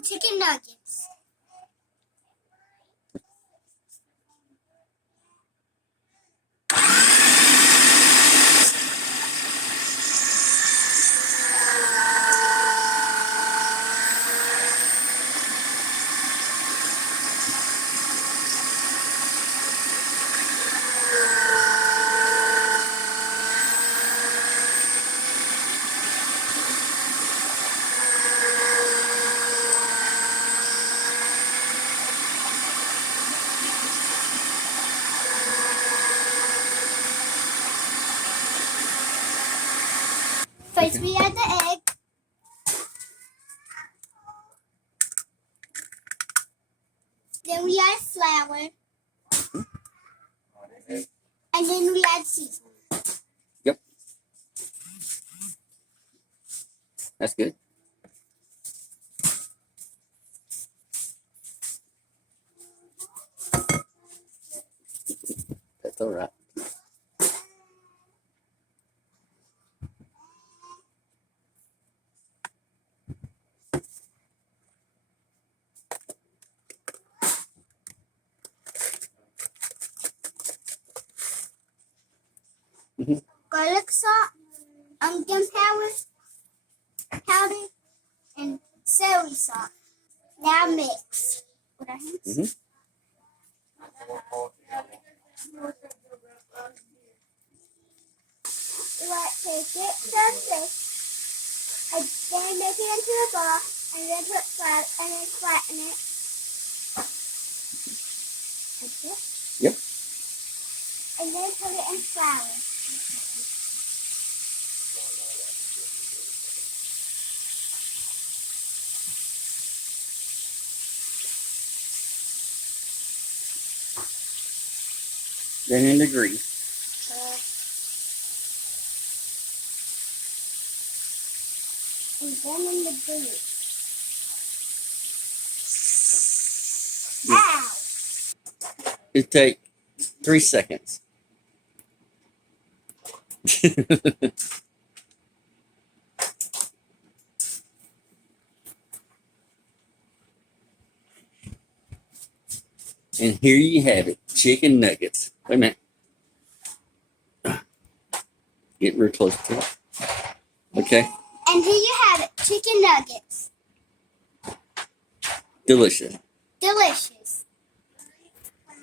some chicken nuggets. First we add the egg. Then we add flour. And then we add seasoning. Yep. That's good. That's all right. Garlic salt, gunpowder, powder, and celery salt. Now mix with our hands. Take it, turn it, and then make it into a ball, and then put flour, and then flatten it. Like this. Yep. And then put it in flour. Then in the grease. And then in the grease. Yeah. Ow! It take 3 seconds. And here you have it, chicken nuggets. Wait a minute. Get real close to it. Okay. And here you have it, chicken nuggets. Delicious. Delicious.